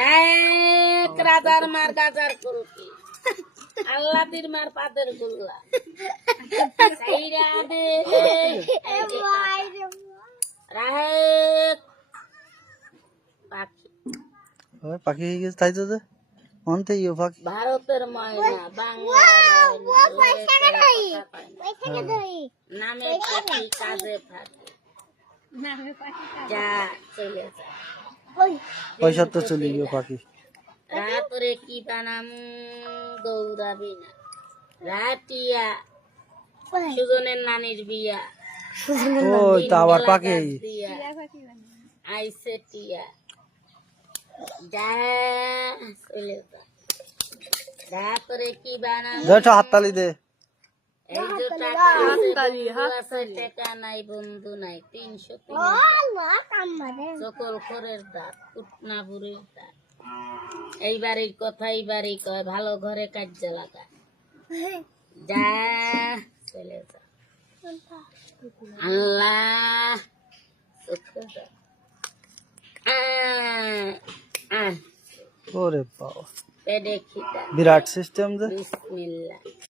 এক রাজার মার গাজার করুকি আল্লাহ তীর মার পাতের গুল্লা সাইরা দে রাহে পাখি ওই পাখি হয়ে গেছে তাই তো যে অন্তে ইয়ে পাখি ভারতের ময়না বাংলা নামে পাখি কাজে ফাঁকি যা চলে যা পয়সা তো চলে গিয়ে পাখি রাতরে কি বানাম দৌড়াবি না রাতিয়া সুজনের নানির বিয়া ওই তো আবার পাখি আইসে টিয়া যা চলে যা রাতরে কি বানাম যেটা হাততালি দে এই যে টাকা আছে টাকা নাই বন্ধু নাই 300 সকল খরের দাঁত কুটনাপুরের দাঁত এইবারের কথা এইবারই কয় ভালো ঘরে কাজ লাগা যা চলে যা আল্লাহ ওরে বাবা পেডে খিটা বিরাট সিস্টেম যে বিসমিল্লাহ